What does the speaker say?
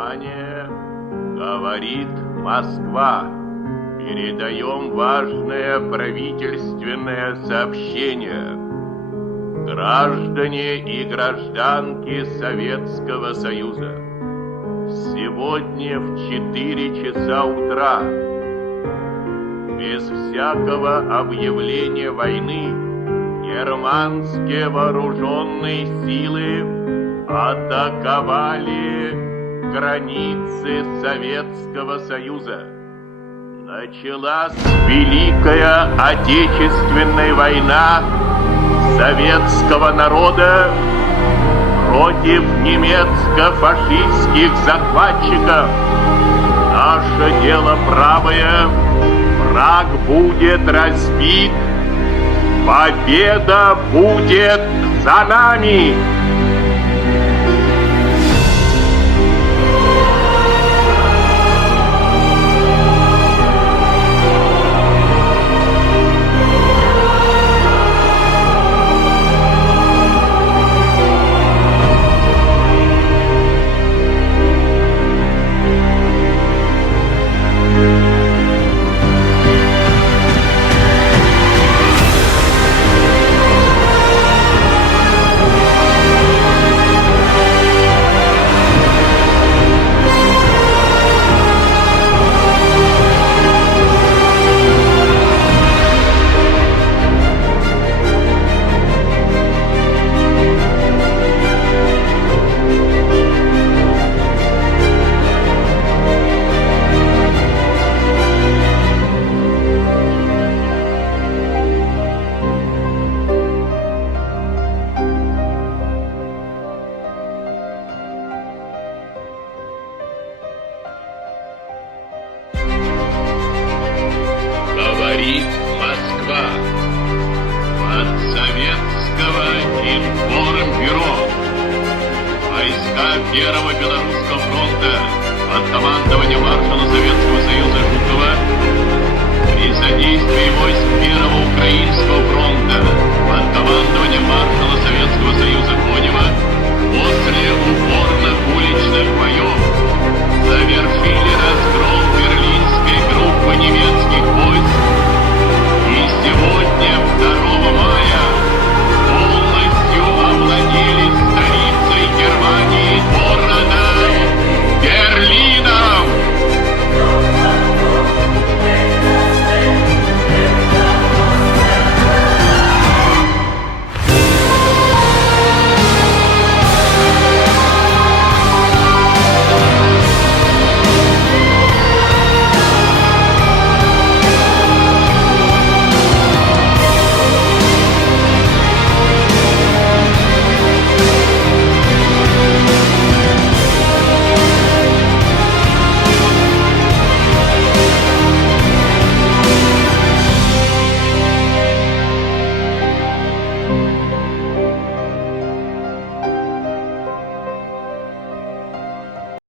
Внимание! Говорит Москва. Передаем важное правительственное сообщение. Граждане и гражданки Советского Союза, сегодня в 4 часа утра, без всякого объявления войны, германские вооруженные силы атаковали границы Советского Союза. Началась Великая Отечественная война советского народа против немецко-фашистских захватчиков. Наше дело правое, враг будет разбит, победа будет за нами! Говорит Москва. От Советского информбюро. Войска Первого Белорусского фронта под командованием маршала Советского Союза Жукова при содействии войск Первого Украинского фронта под командованием маршала Советского Союза Конева после